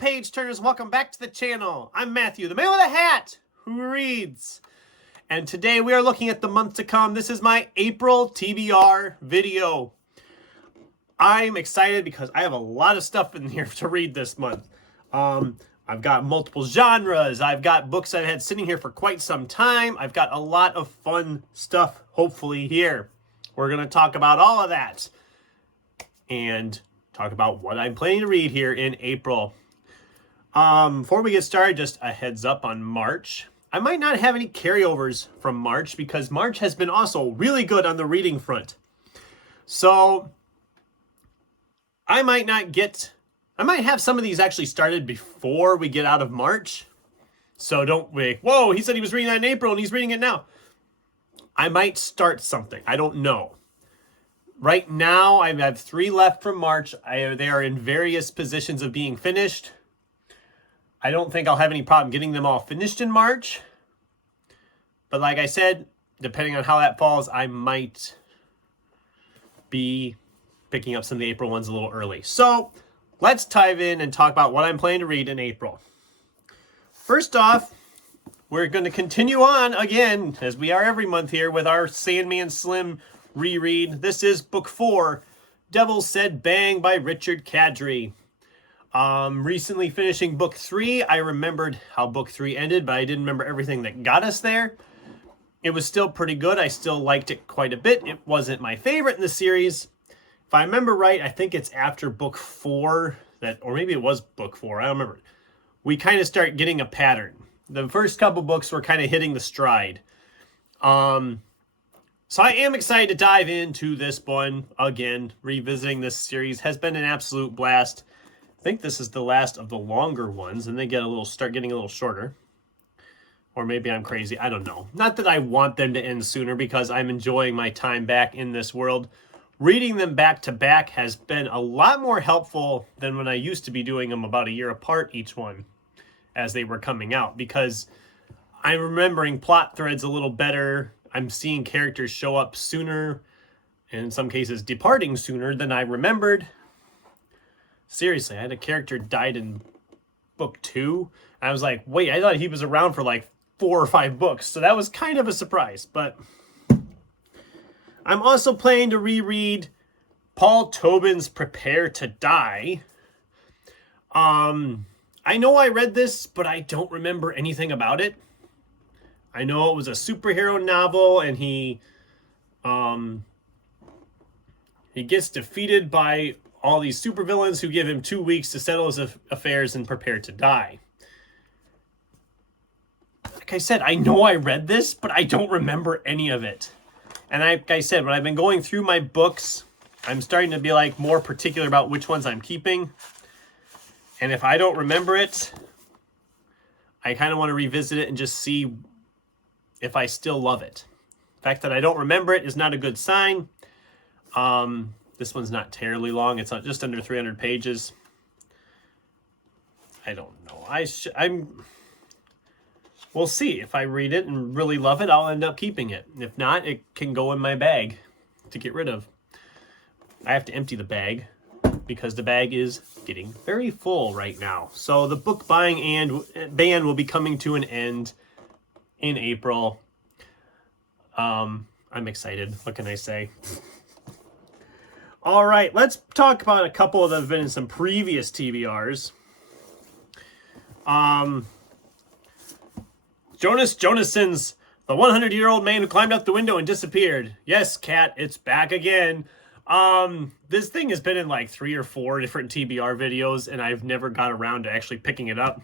page turners, welcome back to the channel. I'm Matthew, the man with a hat who reads. And today we are looking at the month to come. This is my April TBR video. I'm excited because I have a lot of stuff in here to read this month. I've got multiple genres. I've got books I've had sitting here for quite some time. I've got a lot of fun stuff, hopefully, here. We're going to talk about all of that and talk about what I'm planning to read here in April. Before we get started, just a heads up on March. I might not have any carryovers from March because March has been also really good on the reading front. So I might have some of these actually started before we get out of March. So don't wait. Whoa, he said he was reading that in April and he's reading it now. I might start something. I don't know. Right now, I have 3 left from March. They are in various positions of being finished. I don't think I'll have any problem getting them all finished in March. But like I said, depending on how that falls, I might be picking up some of the April ones a little early. So let's dive in and talk about what I'm planning to read in April. First off, we're going to continue on again, as we are every month here, with our Sandman Slim reread. This is book 4, Devil Said Bang by Richard Kadrey. Recently finishing book 3. I remembered how book 3 ended, but I didn't remember everything that got us there. It was still pretty good. I still liked it quite a bit. It wasn't my favorite in the series. If I remember right, I think it's after book 4 or maybe it was book 4. I don't remember. We kind of start getting a pattern. The first couple books were kind of hitting the stride. So I am excited to dive into this one again. Revisiting this series has been an absolute blast. I think this is the last of the longer ones, and they start getting a little shorter. Or maybe I'm crazy. I don't know. Not that I want them to end sooner because I'm enjoying my time back in this world. Reading them back to back has been a lot more helpful than when I used to be doing them about a year apart each one as they were coming out, because I'm remembering plot threads a little better. I'm seeing characters show up sooner, and in some cases departing sooner than I remembered. Seriously, I had a character died in book 2. I was like, wait, I thought he was around for like 4 or 5 books. So that was kind of a surprise. But I'm also planning to reread Paul Tobin's Prepare to Die. I know I read this, but I don't remember anything about it. I know it was a superhero novel, and he gets defeated by all these supervillains who give him 2 weeks to settle his affairs and prepare to die. Like I said, I know I read this, but I don't remember any of it. And like I said, when I've been going through my books, I'm starting to be like more particular about which ones I'm keeping. And if I don't remember it, I kind of want to revisit it and just see if I still love it. The fact that I don't remember it is not a good sign. This one's not terribly long. It's not just under 300 pages. I don't know. We'll see. If I read it and really love it, I'll end up keeping it. If not, it can go in my bag to get rid of. I have to empty the bag because the bag is getting very full right now. So the book buying ban will be coming to an end in April. I'm excited. What can I say? All right, let's talk about a couple that have been in some previous TBRs. Jonas Jonason's The 100-Year-Old Man Who Climbed Out the Window and Disappeared. Yes, Cat, it's back again. This thing has been in like 3 or 4 different TBR videos, and I've never got around to actually picking it up.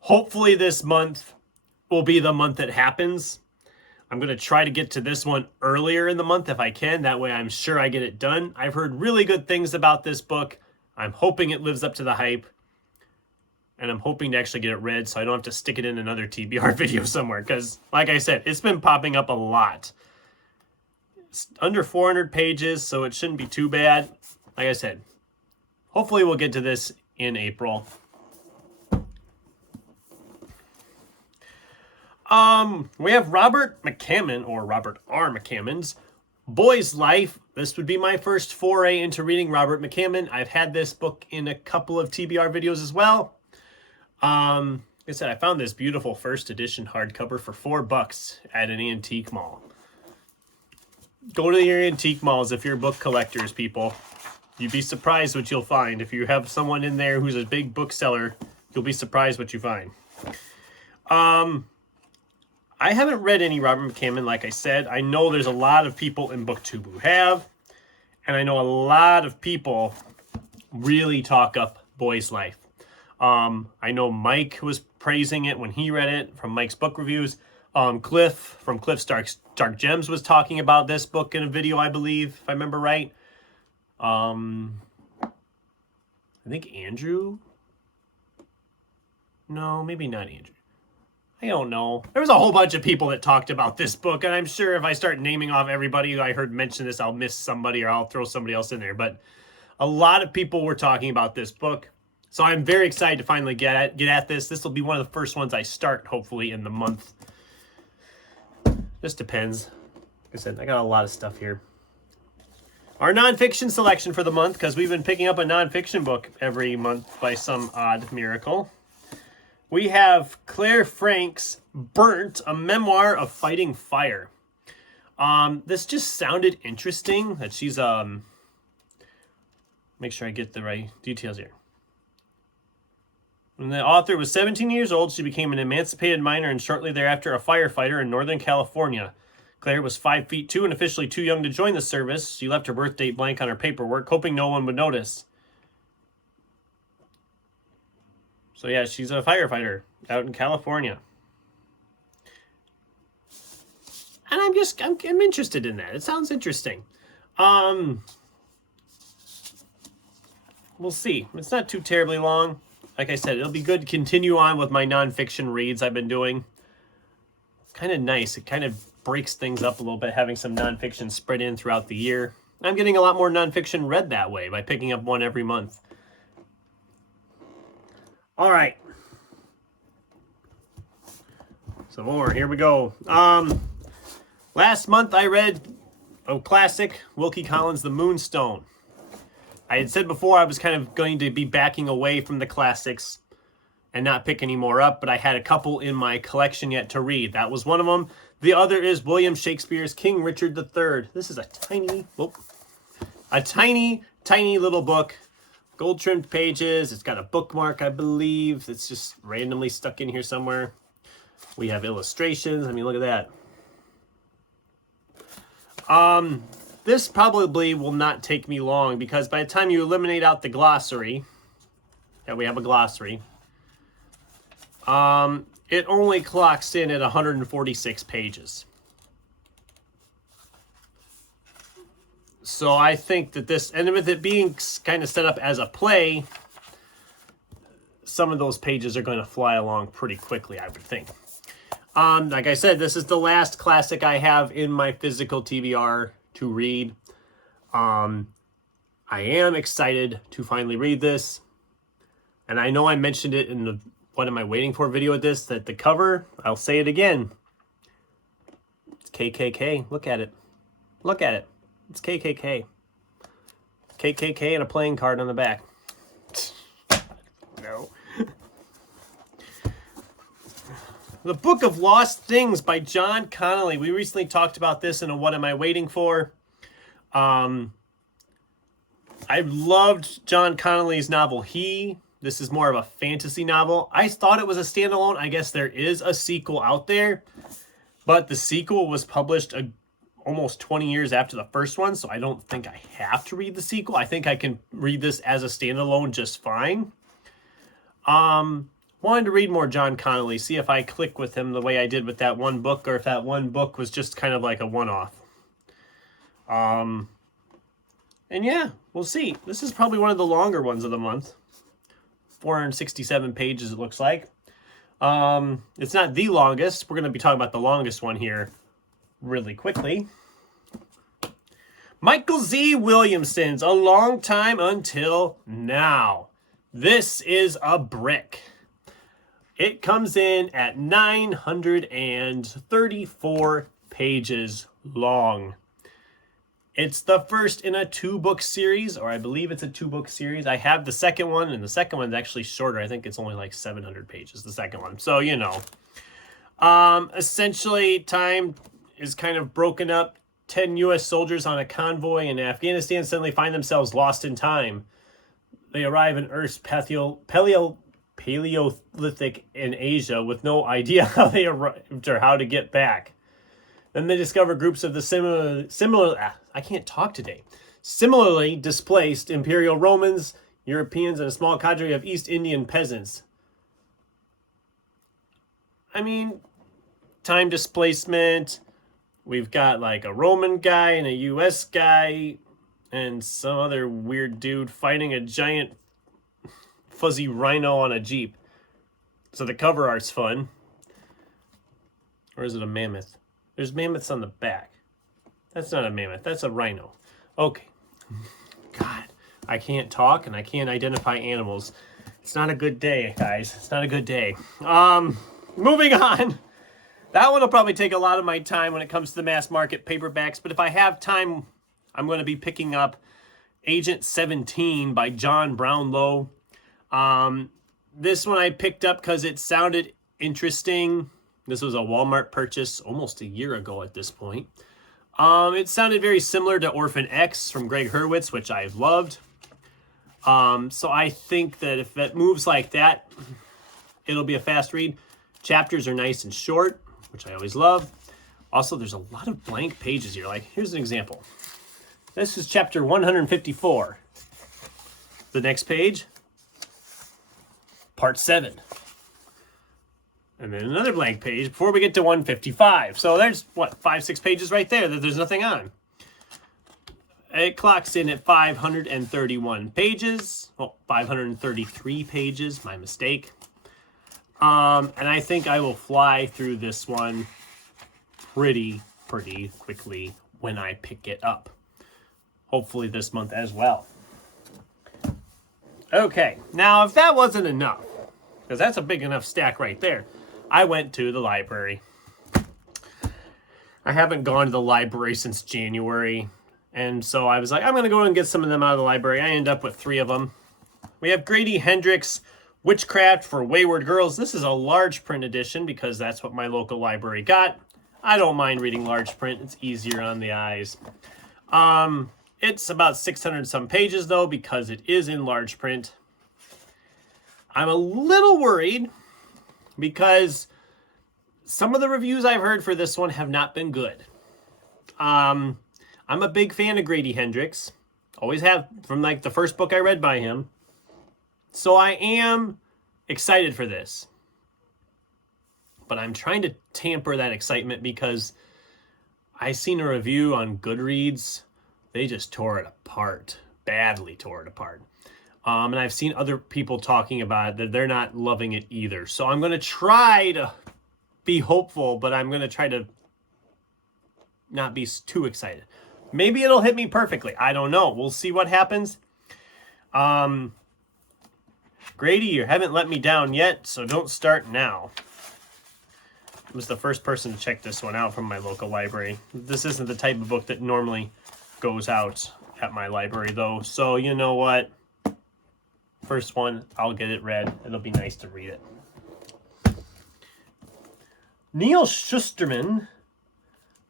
Hopefully this month will be the month it happens. I'm going to try to get to this one earlier in the month if I can. That way I'm sure I get it done. I've heard really good things about this book. I'm hoping it lives up to the hype. And I'm hoping to actually get it read so I don't have to stick it in another TBR video somewhere. Because, like I said, it's been popping up a lot. It's under 400 pages, so it shouldn't be too bad. Like I said, hopefully we'll get to this in April. We have Robert McCammon, or Robert R. McCammon's Boy's Life. This would be my first foray into reading Robert McCammon. I've had this book in a couple of TBR videos as well. Like I said, I found this beautiful first edition hardcover for $4 at an antique mall. Go to your antique malls if you're book collectors, people. You'd be surprised what you'll find. If you have someone in there who's a big bookseller, you'll be surprised what you find. I haven't read any Robert McCammon, like I said. I know there's a lot of people in BookTube who have, and I know a lot of people really talk up Boy's Life. I know Mike was praising it when he read it from Mike's book reviews. Cliff from Cliff's Dark Gems was talking about this book in a video, I believe, if I remember right. I think Andrew. No, maybe not Andrew. I don't know. There was a whole bunch of people that talked about this book, and I'm sure if I start naming off everybody who I heard mention this, I'll miss somebody or I'll throw somebody else in there. But a lot of people were talking about this book, so I'm very excited to finally get at this. This will be one of the first ones I start, hopefully, in the month. Just depends. Like I said, I got a lot of stuff here. Our nonfiction selection for the month, because we've been picking up a nonfiction book every month by some odd miracle. We have Claire Frank's Burnt, a memoir of fighting fire. This just sounded interesting that she's, make sure I get the right details here. When the author was 17 years old, she became an emancipated miner and shortly thereafter a firefighter in Northern California. Claire was 5'2" and officially too young to join the service. She left her birth date blank on her paperwork, hoping no one would notice. So yeah, she's a firefighter out in California. And I'm interested in that. It sounds interesting. We'll see. It's not too terribly long. Like I said, it'll be good to continue on with my nonfiction reads I've been doing. It's kind of nice. It kind of breaks things up a little bit, having some nonfiction spread in throughout the year. I'm getting a lot more nonfiction read that way by picking up one every month. All right. Some more. Here we go. Last month I read a classic, Wilkie Collins' The Moonstone. I had said before I was kind of going to be backing away from the classics and not pick any more up, but I had a couple in my collection yet to read. That was one of them. The other is William Shakespeare's King Richard III. This is a tiny little book. Gold-trimmed pages. It's got a bookmark, I believe. It's just randomly stuck in here somewhere. We have illustrations. I mean, look at that. This probably will not take me long because by the time you eliminate out the glossary, yeah, we have a glossary, it only clocks in at 146 pages. So I think that this, and with it being kind of set up as a play, some of those pages are going to fly along pretty quickly, I would think. Like I said, this is the last classic I have in my physical TBR to read. I am excited to finally read this. And I know I mentioned it in the What Am I Waiting For video of this, that the cover, I'll say it again. It's KKK. Look at it. Look at it. It's KKK. KKK and a playing card on the back. No. The Book of Lost Things by John Connolly. We recently talked about this in a What Am I Waiting For? I loved John Connolly's novel, This is more of a fantasy novel. I thought it was a standalone. I guess there is a sequel out there. But the sequel was published almost 20 years after the first one, so I don't think I have to read the sequel. I think I can read this as a standalone just fine. Wanted to read more John Connolly, see if I click with him the way I did with that one book, or if that one book was just kind of like a one-off. And yeah, we'll see. This is probably one of the longer ones of the month. 467 pages, it looks like. It's not the longest. We're going to be talking about the longest one here really quickly. Michael Z. Williamson's A Long Time Until Now. This is a brick. It comes in at 934 pages long. It's the first in a 2-book series, or I believe it's a 2-book series. I have the second one, and the second one's actually shorter. I think it's only like 700 pages, the second one. So, you know. Essentially, time is kind of broken up. 10 U.S. soldiers on a convoy in Afghanistan suddenly find themselves lost in time. They arrive in Earth's Paleolithic in Asia with no idea how they arrived or how to get back. Then they discover groups of the similarly displaced Imperial Romans, Europeans, and a small cadre of East Indian peasants. I mean, time displacement. We've got like a Roman guy and a US guy and some other weird dude fighting a giant fuzzy rhino on a Jeep. So the cover art's fun. Or is it a mammoth? There's mammoths on the back. That's not a mammoth. That's a rhino. Okay. God, I can't talk and I can't identify animals. It's not a good day, guys. It's not a good day. Moving on. That one will probably take a lot of my time when it comes to the mass market paperbacks. But if I have time, I'm going to be picking up Agent 17 by John Brownlow. This one I picked up because it sounded interesting. This was a Walmart purchase almost a year ago at this point. It sounded very similar to Orphan X from Greg Hurwitz, which I've loved. So I think that if it moves like that, it'll be a fast read. Chapters are nice and short, which I always love. Also, there's a lot of blank pages here. Like, here's an example. This is chapter 154. The next page, part 7. And then another blank page before we get to 155. So there's, what, 5-6 pages right there that there's nothing on. It clocks in at 531 pages. Well, 533 pages, my mistake. And I think I will fly through this one pretty quickly when I pick it up. Hopefully this month as well. Okay, now if that wasn't enough, because that's a big enough stack right there, I went to the library. I haven't gone to the library since January, and so I was like, I'm going to go and get some of them out of the library. I ended up with 3 of them. We have Grady Hendrix, Witchcraft for Wayward Girls. This is a large print edition because that's what my local library got. I don't mind reading large print. It's easier on the eyes. It's about 600 some pages though because it is in large print. I'm a little worried because some of the reviews I've heard for this one have not been good. I'm a big fan of Grady Hendrix. Always have from like the first book I read by him. So I am excited for this. But I'm trying to tamper that excitement because I seen a review on Goodreads. They just tore it apart. Badly tore it apart. And I've seen other people talking about it that they're not loving it either. So I'm going to try to be hopeful, but I'm going to try to not be too excited. Maybe it'll hit me perfectly. I don't know. We'll see what happens. Grady, you haven't let me down yet, so don't start now. I was the first person to check this one out from my local library. This isn't the type of book that normally goes out at my library, though. So, you know what? First one, I'll get it read. It'll be nice to read it. Neil Shusterman,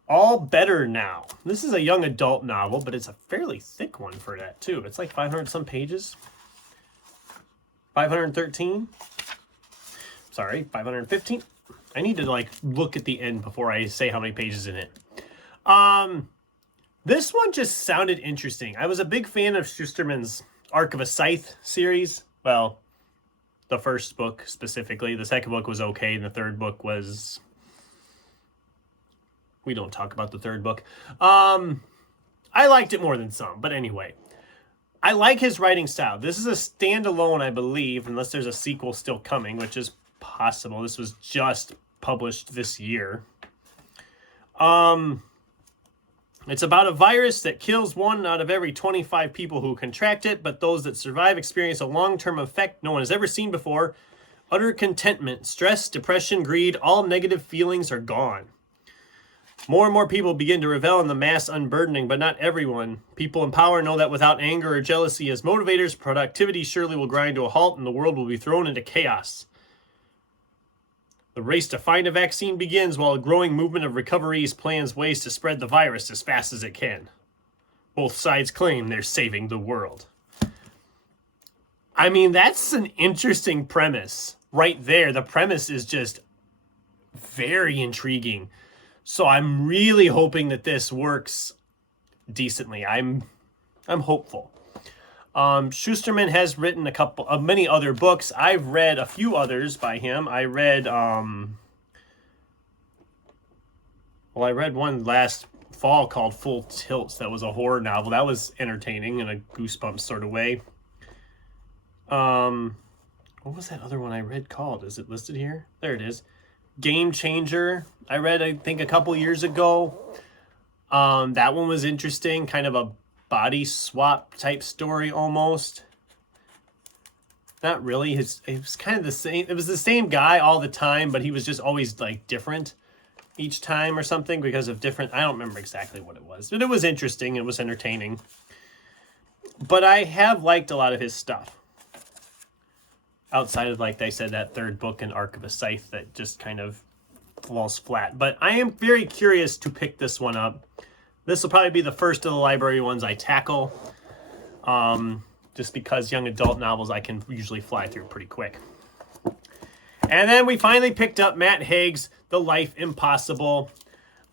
All Better Now. This is a young adult novel, but it's a fairly thick one for that, too. It's like 500 some pages. 513. Sorry, 515. I need to like look at the end before I say how many pages in it. This one just sounded interesting. I was a big fan of Schusterman's Arc of a Scythe series. Well, the first book specifically. The second book was okay, and the third book was... We don't talk about the third book. I liked it more than some, but anyway. I like his writing style. This is a standalone, I believe, unless there's a sequel still coming, which is possible. This was just published this year. It's about a virus that kills 1 out of every 25 people who contract it, but those that survive experience a long-term effect no one has ever seen before. Utter contentment, stress, depression, greed, all negative feelings are gone. More and more people begin to revel in the mass unburdening, but not everyone. People in power know that without anger or jealousy as motivators, productivity surely will grind to a halt and the world will be thrown into chaos. The race to find a vaccine begins while a growing movement of recoveries plans ways to spread the virus as fast as it can. Both sides claim they're saving the world. I mean, that's an interesting premise right there. The premise is just very intriguing. So I'm really hoping that this works decently. I'm hopeful. Schusterman has written a couple of many other books. I've read a few others by him. I read one last fall called Full Tilt. That was a horror novel. That was entertaining in a goosebumps sort of way. What was that other one I read called? Is it listed here? There it is. Game Changer. I read, I think, a couple years ago. That one was interesting. Kind of a body swap type story almost. Not really. It was kind of the same. It was the same guy all the time, but he was just always like different each time or something because of different. I don't remember exactly what it was, but it was interesting. It was entertaining. But I have liked a lot of his stuff. Outside of, like I said, that third book in Arc of a Scythe that just kind of falls flat. But I am very curious to pick this one up. This will probably be the first of the library ones I tackle. Just because young adult novels I can usually fly through pretty quick. And then we finally picked up Matt Haig's The Life Impossible.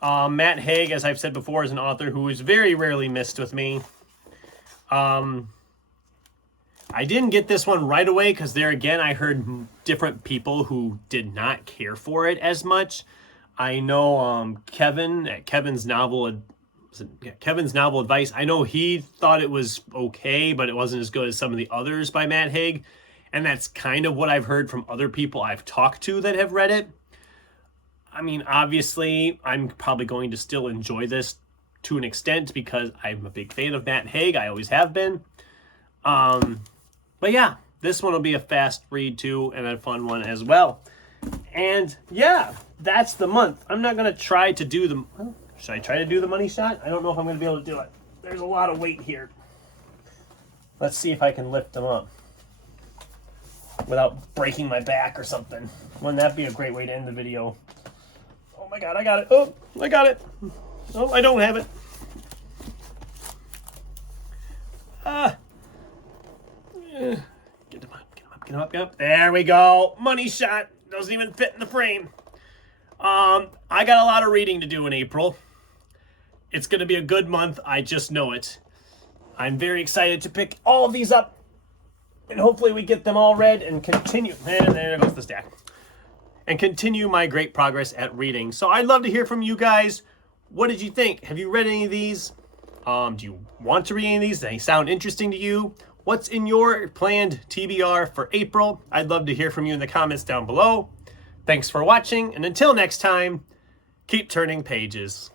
Matt Haig, as I've said before, is an author who is very rarely missed with me. I didn't get this one right away because there again I heard different people who did not care for it as much. I know Kevin at Kevin's Novel Advice. I know he thought it was okay, but it wasn't as good as some of the others by Matt Haig. And that's kind of what I've heard from other people I've talked to that have read it. I mean, obviously, I'm probably going to still enjoy this to an extent because I'm a big fan of Matt Haig. I always have been. But yeah, this one will be a fast read too and a fun one as well. And yeah, that's the month. I'm not going to try to do the... Well, should I try to do the money shot? I don't know if I'm going to be able to do it. There's a lot of weight here. Let's see if I can lift them up without breaking my back or something. Wouldn't that be a great way to end the video? Oh my god, I got it. Oh, I got it. Oh, I don't have it. Get them up. There we go. Money shot. Doesn't even fit in the frame. I got a lot of reading to do in April. It's going to be a good month. I just know it. I'm very excited to pick all of these up. And hopefully we get them all read and continue. And there goes the stack. And continue my great progress at reading. So I'd love to hear from you guys. What did you think? Have you read any of these? Do you want to read any of these? Do they sound interesting to you? What's in your planned TBR for April? I'd love to hear from you in the comments down below. Thanks for watching, and until next time, keep turning pages.